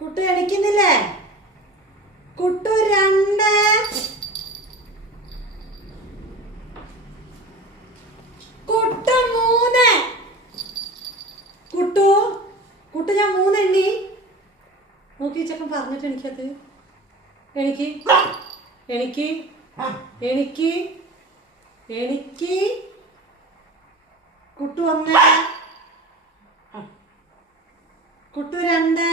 കുട്ടു എണിക്കുന്നില്ലേ കുട്ടു രണ്ട്. കുട്ടു മൂന്ന്. കുട്ടു കുട്ടു ഞാൻ മൂന്നെണ്ണി നോക്കി ചക്കൻ പറഞ്ഞിട്ട് എനിക്കത്. എനിക്ക് എനിക്ക് എനിക്ക് എനിക്ക് കുട്ടു ഒന്ന് കുട്ടു രണ്ട്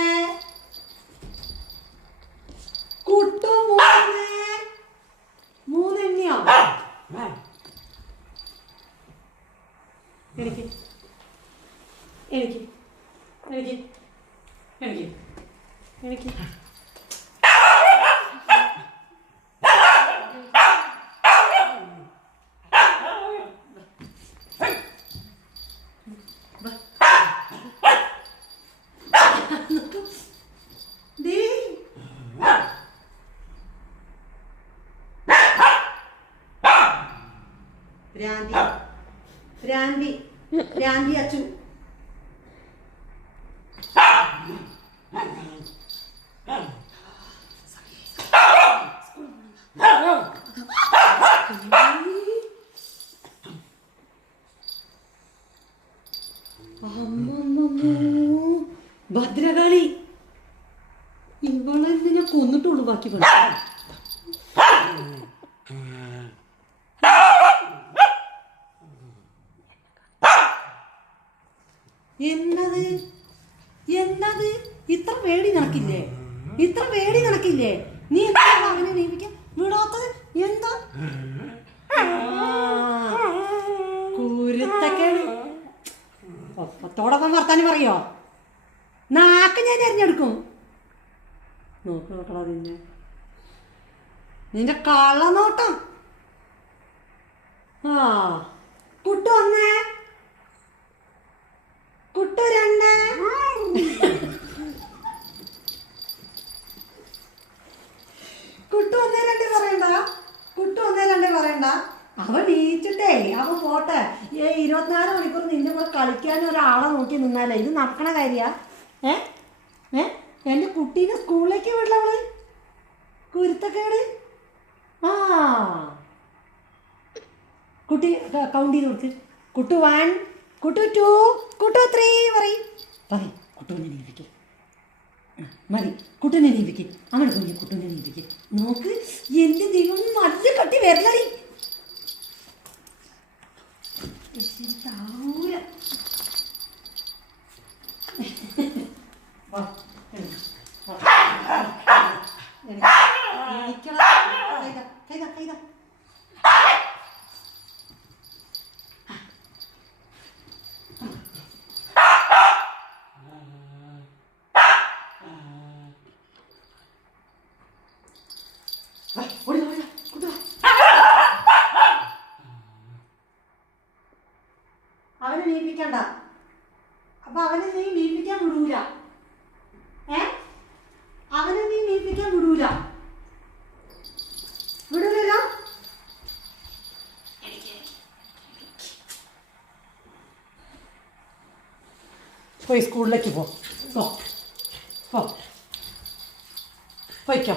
കുട്ടു മൂന്ന് മൂന്ന് എണ്ണിയോ എനിക്ക്. എനിക്ക്. എനിക്ക്. എനിക്ക്. എനിക്ക്. ഭ്രാന്തി. ഭ്രാന്തി. ഭ്രാന്തി അച്ചു. ഭദ്രകാളി ഇവളെ കൊന്നിട്ടുള്ളൂ ബാക്കി പണി എന്നത്? എന്നത്? ഇത്ര പേടി നടക്കില്ലേ ഇത്ര പേടി നടക്കില്ലേ നീ എന്താ അവനെ നിയമിക്കാൻ വിടാത്തത്? എന്താ? ഒപ്പത്തോടൊപ്പം വർത്താനം പറയോ? നാക്ക് ഞാൻ തിരഞ്ഞെടുക്കും. നോക്ക് നോക്കടാ നിന്നെ നിന്റെ കള്ള നോട്ടം ആ കുട്ടു ഒന്നേ കുട്ടു രണ്ട് കുട്ടു ഒന്നേ രണ്ട് പറയണ്ട കുട്ടു ഒന്നേ രണ്ട് പറയണ്ട അവൻ നീച്ചിട്ടേ അവൻ പോട്ടെ. ഏ ഇരുപത്തിനാല് മണിക്കൂർ നിന്റെ കൂടെ കളിക്കാൻ ഒരാളെ നോക്കി നിന്നാലേ ഇത് നടക്കണ കാര്യാ? ഏ? ഏ? എന്റെ കുട്ടീനെ സ്കൂളിലേക്ക് വിടില്ല അവൾ? കുരുത്തക്കേട്? ആ. കുട്ടി കൗണ്ട് ചെയ്ത് കൊടുക്ക്. Kuttu one Kuttu two Kuttu three പറയും. പറയും കുട്ടുവിനെ നീപിക്ക് മതി. കുട്ടുവിനെ നീപിക്ക് അങ്ങനെ കുഞ്ഞു കുട്ടുവിനെ നീപിക്ക് നോക്ക് എന്റെ ദൈവം നല്ല കട്ടി വരലടി. വാ. അവനെ നീപ്പിക്കണ്ട അപ്പൊ അവനെ നീ നീപ്പിക്കാൻ വിടൂല ഏ അവനെ നീ നീപ്പിക്കാൻ വിടൂല വിടൂലല്ലോ പോയി സ്കൂളിലേക്ക് പോ. പോ. പോയിക്കോ.